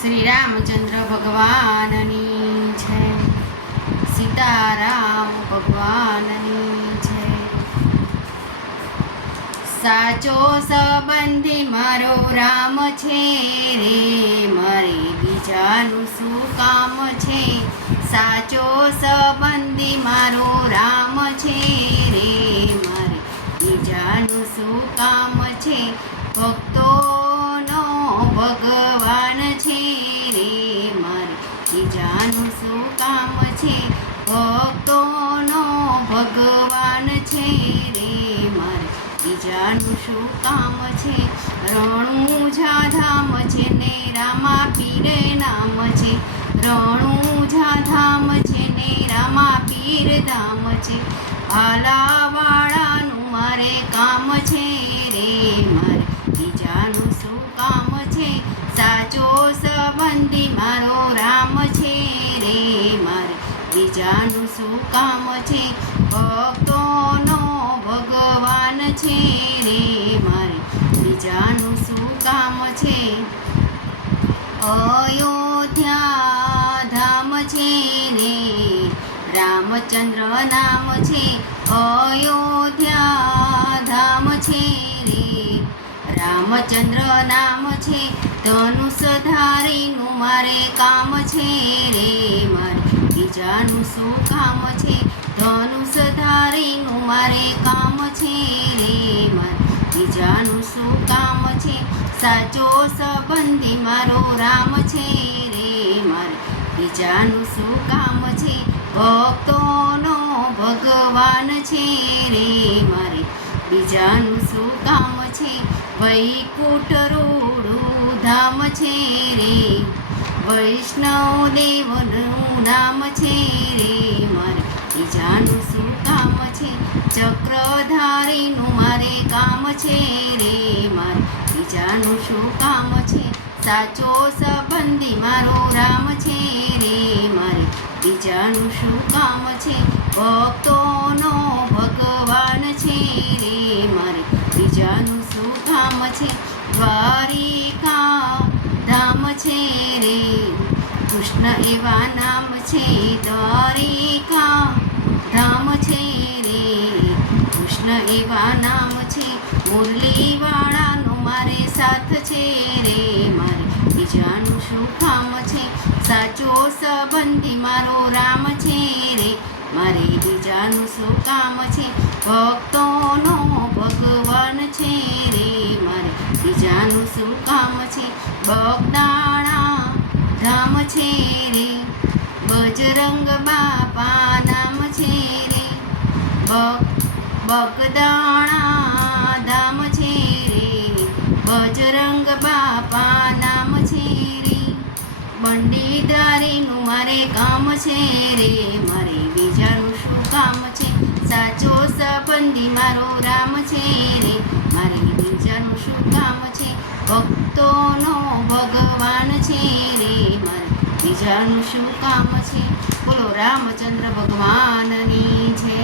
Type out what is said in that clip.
શ્રી રામચંદ્ર ભગવાનની જય, સીતારામ ભગવાનની જય. સાચો સંબંધી મારો રામ છે રે, મારે બીજાનું શું કામ છે. સાચો સંબંધી મારો રામ છે રે, મારે બીજાનું શું કામ છે. ભક્તોનો ભગવાન છે રે, મારે બીજાનું શું કામ છે. ભક્તોનો ભગવાન છે રે, મારે બીજાનું શું કામ છે. રણુજા ધામ છે ને રામા પીર નામ છે. રણુજા ધામ છે ને રામા પીર ધામ છે. ભાલાવાળાનું મારે કામ છે રે, મારે બીજાનું શું કામ છે. સાચો સંબંધી મારો રામ છે રે, મારે બીજાનું શું કામ છે. ભક્તોનો ભગવાન છે રે, મારે બીજાનું શું કામ છે. અયોધ્યા ધામ છે રે, રામચંદ્ર નામ છે. અયોધ્યા ધામ છે રે, રામચંદ્ર નામ છે. ધનુષધારીનું મારે કામ છે રે, મારે બીજાનું શું કામ છે. ધનુષધારીનું મારે કામ છે રે, મારે બીજાનું શું કામ છે. સાચો સંબંધી મારો રામ છે રે, મારે બીજાનું શું કામ છે. ભક્તોનો ભગવાન છે રે, મારે બીજાનું શું કામ છે. વૈકુંઠ રૂડું ધામ છે રે, વૈષ્ણવ દેવનું નામ છે રે, મારે બીજાનું શું કામ છે. ચક્રધારીનું મારે કામ છે રે, મારે બીજાનું શું કામ છે. સાચો સંબંધી મારો રામ છે રે, મારે બીજાનું શું કામ છે. ભક્તોનો ભગવાન છે રે, મારે બીજાનું શું કામ છે. દ્વારિકા ધામ છે રે, કૃષ્ણ એવા નામ છે. દ્વારિકા ધામ છે રે, કૃષ્ણ એવા નામ છે. મુરલીવાળાનો મારે સાથ છે રે, મારે બીજાનું શું કામ છે. સાચો સંબંધી મારો રામ છે રે, મારે બીજાનું શું કામ છે. ભક્તોનો ભગવાન છે રે, મારે બીજાનું શું કામ છે. બગદાણા ધામ છે રે, બજરંગ બાપા નામ છે રે. બગદાણા ધામ છે રે, બજરંગ બાપા નામ છે રે. બંડીદારીનું મારે કામ છે રે, મારે બીજાનું શું કામ છે. સાચો સંબંધી મારો રામ છે રે, મારે બીજાનું શું કામ છે. ભક્તોનો ભગવાન છે રે, મારે બીજાનું શું કામ છે. બોલો રામચંદ્ર ભગવાનની જય.